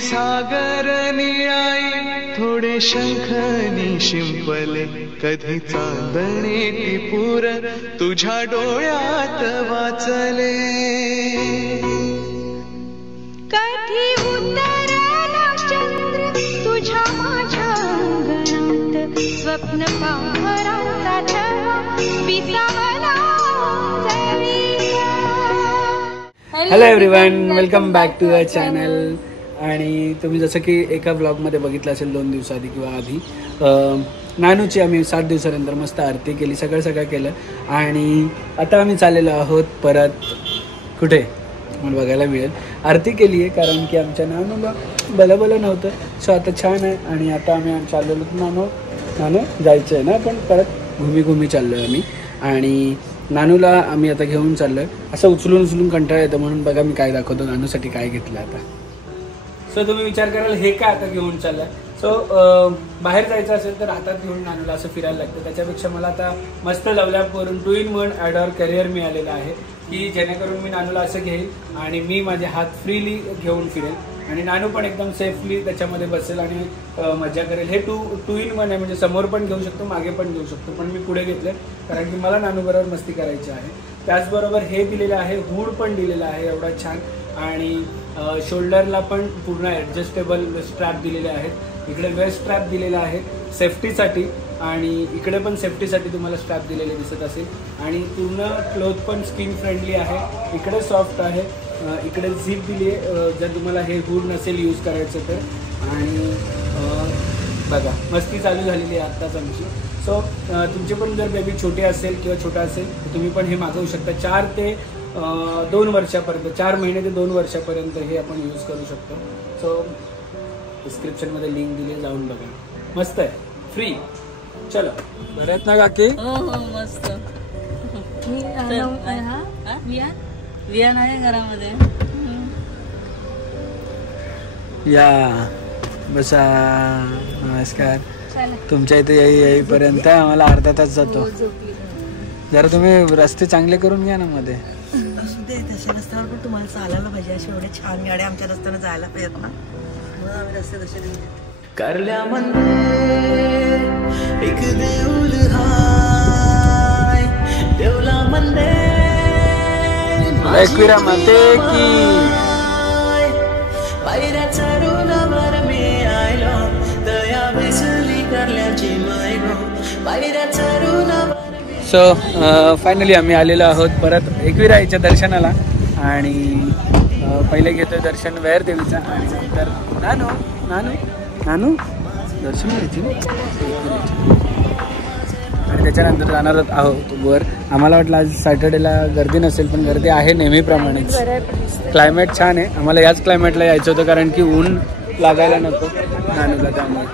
सागर निळाई थोडे शंखनी शिंपले कधी चांदणे टिपूर तुझ्या डोळ्यात वाचले कधी उतरला चंद्र तुझ्या माझ्या अंगणात स्वप्न पांघराचा छवा विसावला hello everyone, welcome back to the channel. आणि तुम्ही जसं की एका ब्लॉगमध्ये बघितलं असेल 2 दिवसाआधी किंवा आधी नानूची आम्ही 7 दिवसानंतर मस्त आरती केली, सगळं केलं. आणि आता आम्ही चाललेलो आहोत परत कुठे मला बघायला मिळेल. आरती केली आहे कारण की आमच्या नानूला बलं नव्हतं, सो आता छान आहे. आणि आता आम्ही चाललेलो नानू जायचं आहे ना, पण परत घुमी चाललो आहे आम्ही. आणि नानूला आम्ही आता घेऊन चाललो आहे. असं उचलून कंटाळा येतं, म्हणून बघा मी काय दाखवतो नानूसाठी काय घेतलं आता. सो तुम्ही विचार कराल हे काय आता घेऊन चाललं आहे. सो बाहेर जायचं असेल तर हातात घेऊन नानूला असं फिरायला लागतं. त्याच्यापेक्षा मला आता मस्त लवलॅपवरून 2-in-1 ॲडॉर करिअर मिळालेलं आहे की जेणेकरून मी नानूला असं घेईल आणि मी माझे हात फ्रीली घेऊन फिरेल आणि नानू पण एकदम सेफली त्याच्यामध्ये बसेल आणि मजा करेल. हे 2-in-1 आहे, म्हणजे समोर पण घेऊ शकतो, मागे पण घेऊ शकतो, पण मी पुढे घेतलं कारण की मला नानूबरोबर मस्ती करायची आहे. त्याचबरोबर हे दिलेलं आहे, हूड पण दिलेलं आहे एवढा छान. आणि शोल्डरला पण पूर्ण ॲडजस्टेबल स्ट्रॅप दिलेले आहेत. इकडे वेस्ट स्ट्रॅप दिलेला आहे सेफ्टीसाठी आणि इकडे पण सेफ्टीसाठी तुम्हाला स्ट्रॅप दिलेले दिसत असेल. आणि पूर्ण क्लोथ पण स्किन फ्रेंडली आहे. इकडे सॉफ्ट आहे, इकडे झिप दिली आहे जर तुम्हाला हे हूड नसेल यूज करायचं तर. आणि बघा मस्ती चालू झालेली आहे आत्ताच आमची. सो तुमचे पण जर बेबी छोटे असेल किंवा छोटा असेल तर तुम्ही पण हे मागवू शकता. 4 ते 2 वर्षापर्यंत, 4 महिने ते 2 वर्षापर्यंत हे आपण यूज करू शकतो. सो डिस्क्रिप्शनमध्ये लिंक दिली, जाऊन बघा. मस्त आहे, फ्री. चलो बरं आहेत ना काकी? हो मस्त. वियान आहे घरामध्ये. या बसा. नमस्कार. तुमच्या इथे येईपर्यंत आम्हाला अर्धा तास जातो. जरा तुम्ही रस्ते चांगले करून घ्या ना मध्ये. असू दे, तशा रस्त्यावर पण तुम्हाला चालायला पाहिजे. अशा एवढ्या छान गाड्या आमच्या रस्त्याने जायला पाहिजेत ना, म्हणून आम्ही रस्ते तसे नाही. करल्यामध्ये एक देऊल हाय, देवला मंदे एकविरा माते की पायऱ्या चढूनवर मी आयलो, दया बेसली करल्याची मैलो, पायऱ्या चढूनवर. सो फायनली आम्ही आलेलो आहोत परत एकविरा आईच्या दर्शनाला. आणि पहिले घेतोय दर्शन वेर देवीचं आणि नंतर नानू दर्शन घ्यायची आणि त्याच्यानंतर जाणार आहोत वर. आम्हाला वाटलं आज सॅटर्डेला गर्दी नसेल, पण गर्दी आहे नेहमीप्रमाणेच. क्लायमेट छान आहे. आम्हाला याच क्लायमेटला यायचं होतं कारण की ऊन लागायला नको नानूला, त्यामुळे.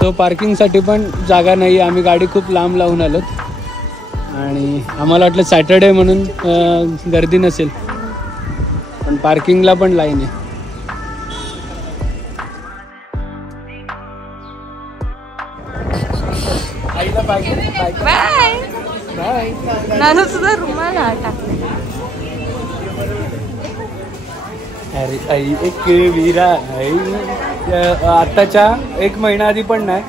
सो पार्किंगसाठी पण जागा नाही. आम्ही गाडी खूप लांब लावून आलोत आणि आम्हाला वाटलं सॅटर्डे म्हणून गर्दी नसेल, पण पार्किंगला पण लाईन आहे. आईला बाय बाय. नानू सुद्धा रुमाल टाकले. अरे आई एक विरा आई. आत्ताच्या 1 महिना आधी पण नाही,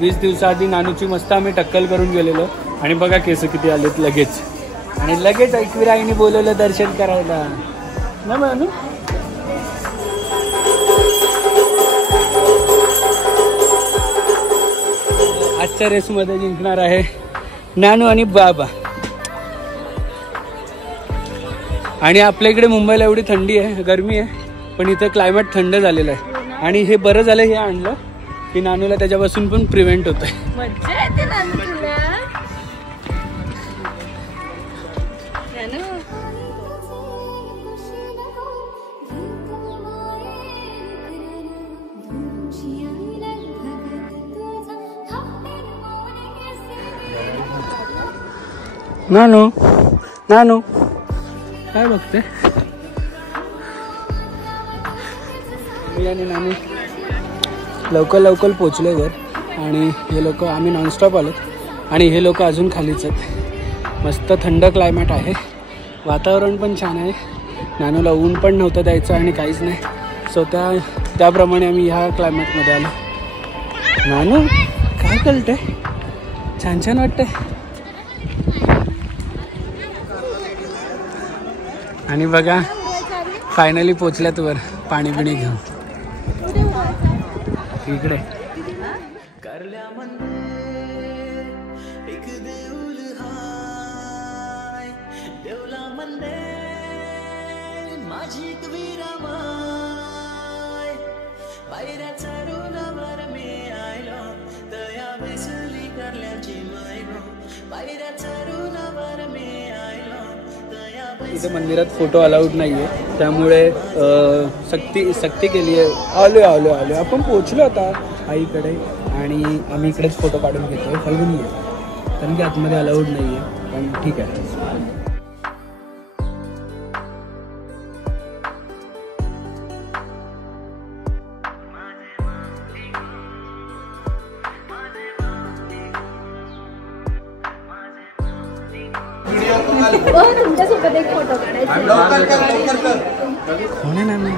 20 दिवसाआधी नानूची मस्त आम्ही टक्कल करून गेलेलो. आणि बघा केस किती आलेत लगेच. आणि लगेच एकविरा आईने बोलवलं दर्शन करायला ना नानू. आजच्या रेसमध्ये जिंकणार आहे नानू आणि बाबा. आणि आपल्या इकडे मुंबईला एवढी थंडी आहे, गरमी आहे, पण इथं क्लायमेट थंड झालेलं आहे. आणि हे बरं झालं हे आणलं की नानूला त्याच्यापासून पण प्रिव्हेंट होतंय. मज्जा येते नानूला. नानू नानू काय बघते? मी आणि नानू लवकर पोचलो घर आणि हे लोक आम्ही नॉनस्टॉप आलो आणि हे लोक अजून खालीच आहेत. मस्त थंड क्लायमेट आहे, वातावरण पण छान आहे. नानूला ऊन पण नव्हतं द्यायचं आणि काहीच नाही. सो त्याप्रमाणे आम्ही ह्या क्लायमेटमध्ये आलो. नानू काय कळते? छान छान वाटतंय. आणि बघा फायनली पोचल्यात वर पाणी पिणी घेऊन. इकडे करल्या मंदे एक देऊल हाय, देवला मंदे माझी कवीरा माय. पायऱ्या चढूनवर मी आयलो, तया बेसली करल्याची मैनो. पायऱ्या चढूनवर मी आयलो, तया इथे मंदिरात फोटो अलाउड नाही आहे, त्यामुळे सक्ती केली आहे. आलो आपण पोचलो आता आईकडे आणि आम्ही इकडेच फोटो काढून घेतोय. हलवून ये कारण की आतमध्ये अलाउड नाही आहे, पण ठीक आहे. तुमच्यासोबत एक फोटो काढायचा. कोण आहे ना मी?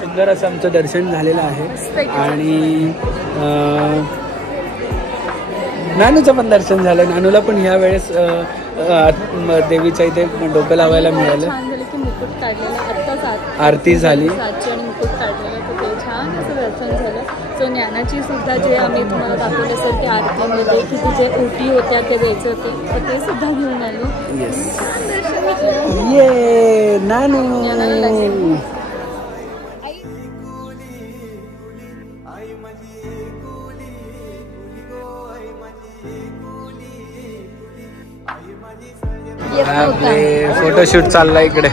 सुंदर असं आमचं दर्शन झालेलं आहे आणि नानूचं पण दर्शन झालं. नानूला पण ह्या वेळेस देवीच्या इथे डोकं लावायला मिळालं. मुकुट काढलेला आत्ताच आरती झाली सातची आणि मुकुट काढलेलं तर ते छान असं दर्शन झालं. सो ज्ञानाची सुद्धा जे आम्ही तुम्हाला दाखवलं असेल की आरतीमध्ये किती जे ओटी होत्या ते द्यायचं होते तर ते सुद्धा घेऊन आलो. ये नानू फोटोशूट चाललाय इकडे.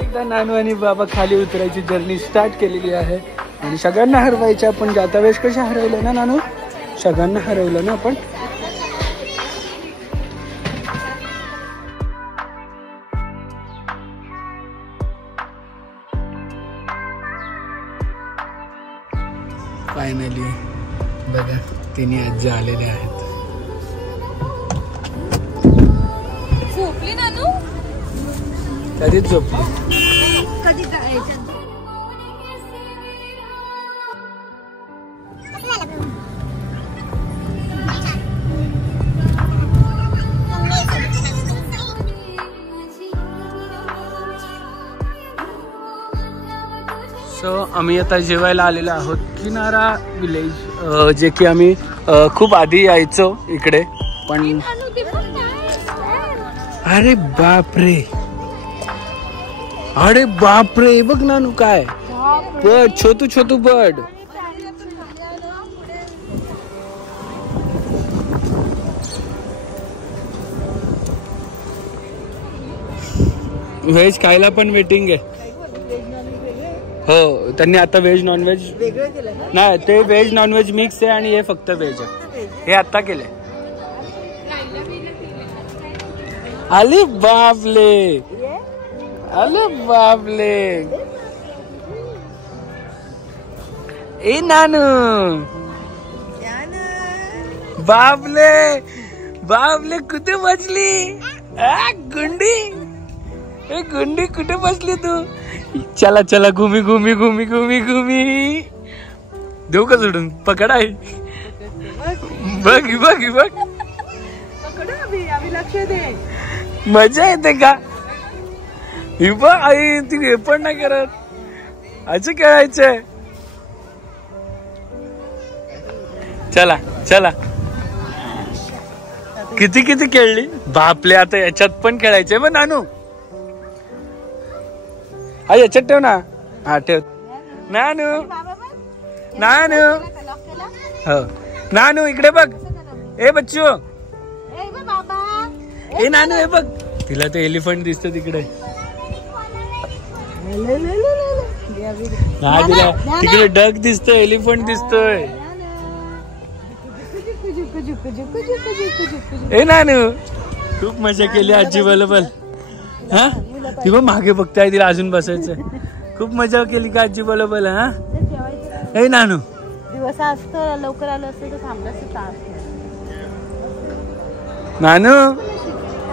एकदा नानू आणि बाबा खाली उतरायची जर्नी स्टार्ट केलेली आहे आणि सगळ्यांना हरवायचं. आपण जाता वेळेस कशा हरवलं ना नानू? सगळ्यांना हरवलं ना आपण. फायनली बघा तिन्ही आजी आलेले आहेत. झोपली नानू? कधीच झोपली. कधी करायचं? सो आम्ही आता जेवायला आलेलो आहोत किनारा विलेज, जे की आम्ही खूप आधी यायचो इकडे पण. अरे बापरे, अरे बापरे, बघ नानू काय बर्ड, छोटू बर्ड. व्हेज खायला पण वेटिंग आहे. हो, त्यांनी आता व्हेज नॉनव्हेज नाही, ते व्हेज नॉनव्हेज मिक्स आहे आणि हे फक्त व्हेज आहे. हे आता केलंय. अरे बापले, अरे बापले, ए नानू, बापले बापले, कुठे बसली गुंडी? ए गुंडी कुठे बसली तू? चला चला, घुमी घुमी घुमी घुमी घुमी. देऊ का सोडून? पकड आहे, बघ बघ बघ, लक्ष दे. मजा येते का? ही बघ आई, ती हे पण नाही करत. असं खेळायचंय. चला चला, किती किती खेळली बापले. आता याच्यात पण खेळायचंय मग नानू. हा याच्यात ठेव ना. हा ठेव नानू, नानू हो नानू इकडे बघ. ए बच्चू ए नानू हे बघ. तिला ते एलिफंट दिसतं तिकडे. हा तिला तिकडे डक दिसतोय एलिफंट दिसतोय. ए नानू खूप मजा केली आजी बरोबर. हा ती पण मागे बघताय तिला अजून बसायचं. खूप मजा केली का आजी बरोबर. हा ए नानू दिवस असतो लवकर आलो असतो तर थांबलाच तास. नानू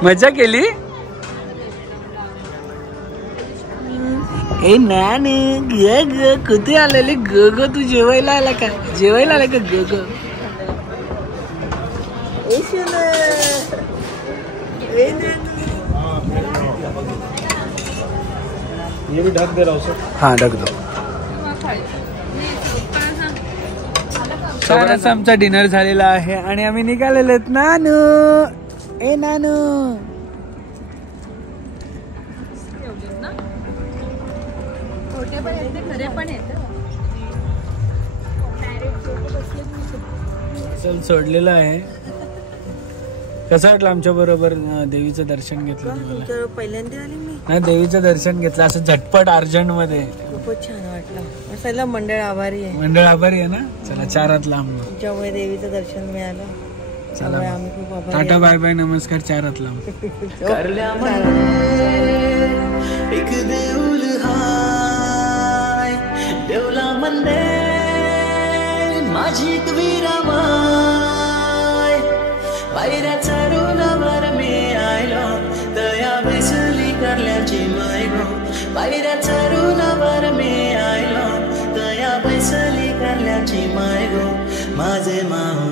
मजा केली. ए नानू ग ग कुठे आलेले ग ग तू जेवायला आला का. जेवायला आला का ग ग. ये भी ढक दे रहा हूँ. हा ढक दो. छानच आमचा डिनर झालेला आहे आणि आम्ही निघालेलो आहेत. नानू ए नानू चल सोडलेलं आहे. कसं वाटलं आमच्या बरोबर देवीचं दर्शन घेतलं. पहिल्यांदा आली मी. नाही देवीचं दर्शन घेतलं असं झटपट अर्जंट मध्ये. खूपच छान वाटलं. असायला मंडळ आभारी आहे. मंडळ आभारी आहे ना. चला चारात लांब. तुमच्यामुळे देवीचं दर्शन मिळालं. चला आम्ही खूप आभारी. टाटा बाय बाय नमस्कार. चारात लांब. एक देऊल हाय देवला मंदे माझी विरामाय पायऱ्या चढूनवर मी आयलो तया बैसली करल्याची मैगो. पायऱ्या चढूनवर मी आयलो तया बैसली करल्याची मैगो. माझे माऊ